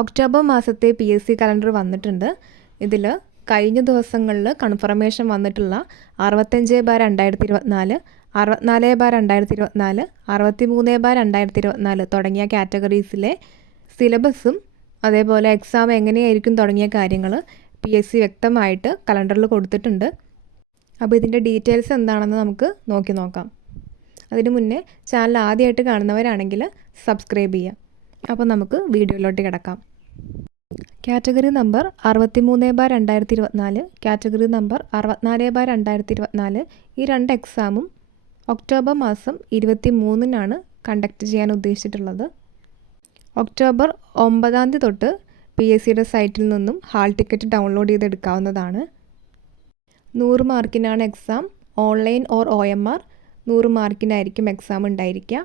October മാസത്തെ PSC calendar വന്നിട്ടുണ്ട്. ഇതിൽ കഴിഞ്ഞ ദിവസങ്ങളിൽ കൺഫർമേഷൻ വന്നിട്ടുള്ള 65/2024, 64/2024, 63/2024 തുടങ്ങിയ കാറ്റഗറീസിലെ സിലബസും അതേപോലെ എക്സാം എങ്ങനെയായിരിക്കും തുടങ്ങിയ കാര്യങ്ങൾ PSC വ്യക്തമായിട്ട് കലണ്ടറിൽ കൊടുത്തിട്ടുണ്ട്. അപ്പോൾ ഇതിൻ്റെ ഡീറ്റെയിൽസ് എന്താണെന്ന് നമുക്ക് നോക്കാം. അതിനു മുന്നേ ചാനൽ ആദ്യമായിട്ട് കാണുന്നവരാണെങ്കിൽ സബ്സ്ക്രൈബ് ചെയ്യുക. അപ്പോൾ നമുക്ക് വീഡിയോയിലോട്ട് കിടക്കാം. കാറ്റഗറി നമ്പർ 63/2024, കാറ്റഗറി നമ്പർ 64/2024 ഈ രണ്ട് എക്സാമും ഒക്ടോബർ മാസം 23-നാണ് കണ്ടക്ട് ചെയ്യാൻ ഉദ്ദേശിച്ചിട്ടുള്ളത്. ഒക്ടോബർ 9 തൊട്ട് PSCയുടെ സൈറ്റിൽ നിന്നും ഹാൾ ടിക്കറ്റ് ഡൗൺലോഡ് ചെയ്തെടുക്കാവുന്നതാണ്. 100 മാർക്കിനാണ് എക്സാം. ഓൺലൈൻ ഓർ OMR 100 മാർക്കിനായിരിക്കും എക്സാം ഉണ്ടായിരിക്കുക.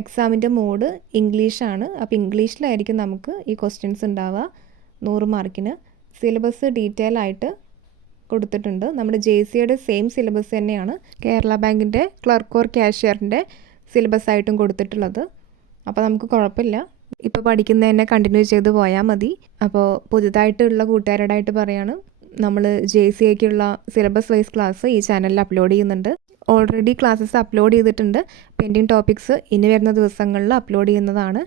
എക്സാമിൻ്റെ മോഡ് ഇംഗ്ലീഷാണ്. അപ്പോൾ ഇംഗ്ലീഷിലായിരിക്കും നമുക്ക് ഈ ക്വസ്റ്റ്യൻസ് ഉണ്ടാവുക 100 മാർക്കിന്. സിലബസ് ഡീറ്റെയിൽ ആയിട്ട് കൊടുത്തിട്ടുണ്ട്. നമ്മുടെ JCയുടെ സെയിം സിലബസ് തന്നെയാണ് കേരള ബാങ്കിൻ്റെ ക്ലർക്ക് ഓർ ക്യാഷ്യറിൻ്റെ സിലബസ് ആയിട്ടും കൊടുത്തിട്ടുള്ളത്. അപ്പോൾ നമുക്ക് കുഴപ്പമില്ല, ഇപ്പോൾ പഠിക്കുന്നതന്നെ കണ്ടിന്യൂ ചെയ്ത് പോയാൽ മതി. അപ്പോൾ പുതുതായിട്ടുള്ള കൂട്ടുകാരോടായിട്ട് പറയാണ്, നമ്മൾ JCക്കുള്ള സിലബസ് വൈസ് ക്ലാസ് ഈ ചാനലിൽ അപ്ലോഡ് ചെയ്യുന്നുണ്ട്. ഓൾറെഡി ക്ലാസ്സസ് അപ്ലോഡ് ചെയ്തിട്ടുണ്ട്. പെൻഡിങ് ടോപ്പിക്സ് ഇനി വരുന്ന ദിവസങ്ങളിൽ അപ്ലോഡ് ചെയ്യുന്നതാണ്.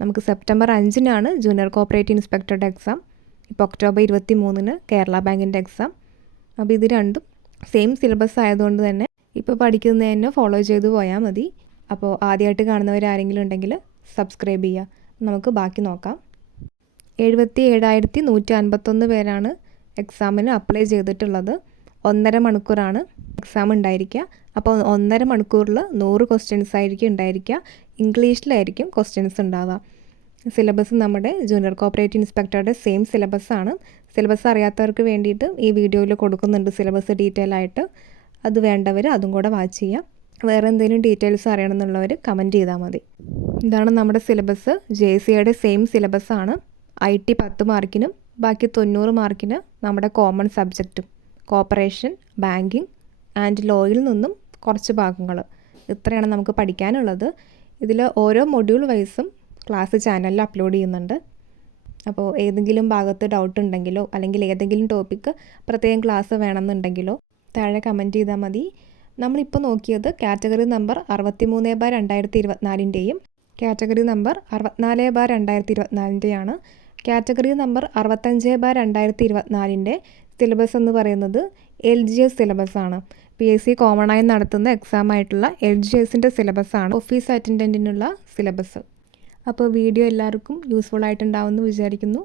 നമുക്ക് സെപ്റ്റംബർ 5-നാണ് ജൂനിയർ കോപ്പറേറ്റീവ് ഇൻസ്പെക്ടറുടെ എക്സാം. ഇപ്പോൾ ഒക്ടോബർ 23-ന് കേരള ബാങ്കിൻ്റെ എക്സാം. അപ്പോൾ ഇത് രണ്ടും സെയിം സിലബസ് ആയതുകൊണ്ട് തന്നെ ഇപ്പോൾ പഠിക്കുന്നതന്നെ ഫോളോ ചെയ്ത് പോയാൽ മതി. അപ്പോൾ ആദ്യമായിട്ട് കാണുന്നവരാരെങ്കിലും ഉണ്ടെങ്കിൽ സബ്സ്ക്രൈബ് ചെയ്യുക. നമുക്ക് ബാക്കി നോക്കാം. 77,151 പേരാണ് എക്സാമിന് അപ്ലൈ ചെയ്തിട്ടുള്ളത്. 1.5 മണിക്കൂറാണ് എക്സാം ഉണ്ടായിരിക്കുക. അപ്പോൾ 1.5 മണിക്കൂറിൽ 100 ക്വസ്റ്റ്യൻസ് ആയിരിക്കും ഉണ്ടായിരിക്കുക. ഇംഗ്ലീഷിലായിരിക്കും ക്വസ്റ്റ്യൻസ് ഉണ്ടാവുക. സിലബസ് നമ്മുടെ ജൂനിയർ കോപ്പറേറ്റീവ് ഇൻസ്പെക്ടറുടെ സെയിം സിലബസാണ്. സിലബസ് അറിയാത്തവർക്ക് വേണ്ടിയിട്ട് ഈ വീഡിയോയിൽ കൊടുക്കുന്നുണ്ട് സിലബസ് ഡീറ്റെയിൽ ആയിട്ട്. അത് വേണ്ടവർ അതും കൂടെ വാച്ച് ചെയ്യുക. വേറെ എന്തെങ്കിലും ഡീറ്റെയിൽസ് അറിയണമെന്നുള്ളവർ കമൻറ്റ് ചെയ്താൽ മതി. ഇതാണ് നമ്മുടെ സിലബസ്. JCയുടെ സെയിം സിലബസാണ്. IT 10 മാർക്കിനും ബാക്കി 90 മാർക്കിന് നമ്മുടെ കോമൺ സബ്ജക്റ്റും കോപ്പറേഷൻ, ബാങ്കിങ് ആൻഡ് ലോയിൽ നിന്നും കുറച്ച് ഭാഗങ്ങൾ. ഇത്രയാണ് നമുക്ക് പഠിക്കാനുള്ളത്. ഇതിൽ ഓരോ മൊഡ്യൂൾ വൈസും ക്ലാസ് ചാനലിൽ അപ്ലോഡ് ചെയ്യുന്നുണ്ട്. അപ്പോൾ ഏതെങ്കിലും ഭാഗത്ത് ഡൗട്ട് ഉണ്ടെങ്കിലോ അല്ലെങ്കിൽ ഏതെങ്കിലും ടോപ്പിക്ക് പ്രത്യേകം ക്ലാസ് വേണമെന്നുണ്ടെങ്കിലോ താഴെ കമൻറ്റ് ചെയ്താൽ മതി. നമ്മളിപ്പോൾ നോക്കിയത് കാറ്റഗറി നമ്പർ 63/2024-ൻ്റെയും കാറ്റഗറി നമ്പർ 64/2024-ൻ്റെയാണ്. കാറ്റഗറി നമ്പർ 65/2024-ൻ്റെ സിലബസ് എന്ന് പറയുന്നത് LGS സിലബസാണ്. PSC കോമണായി നടത്തുന്ന എക്സാം ആയിട്ടുള്ള LGSൻ്റെ സിലബസാണ് ഓഫീസ് അറ്റൻഡൻറ്റിനുള്ള സിലബസ്. അപ്പോൾ വീഡിയോ എല്ലാവർക്കും യൂസ്ഫുൾ ആയിട്ടുണ്ടാവുമെന്ന് വിചാരിക്കുന്നു.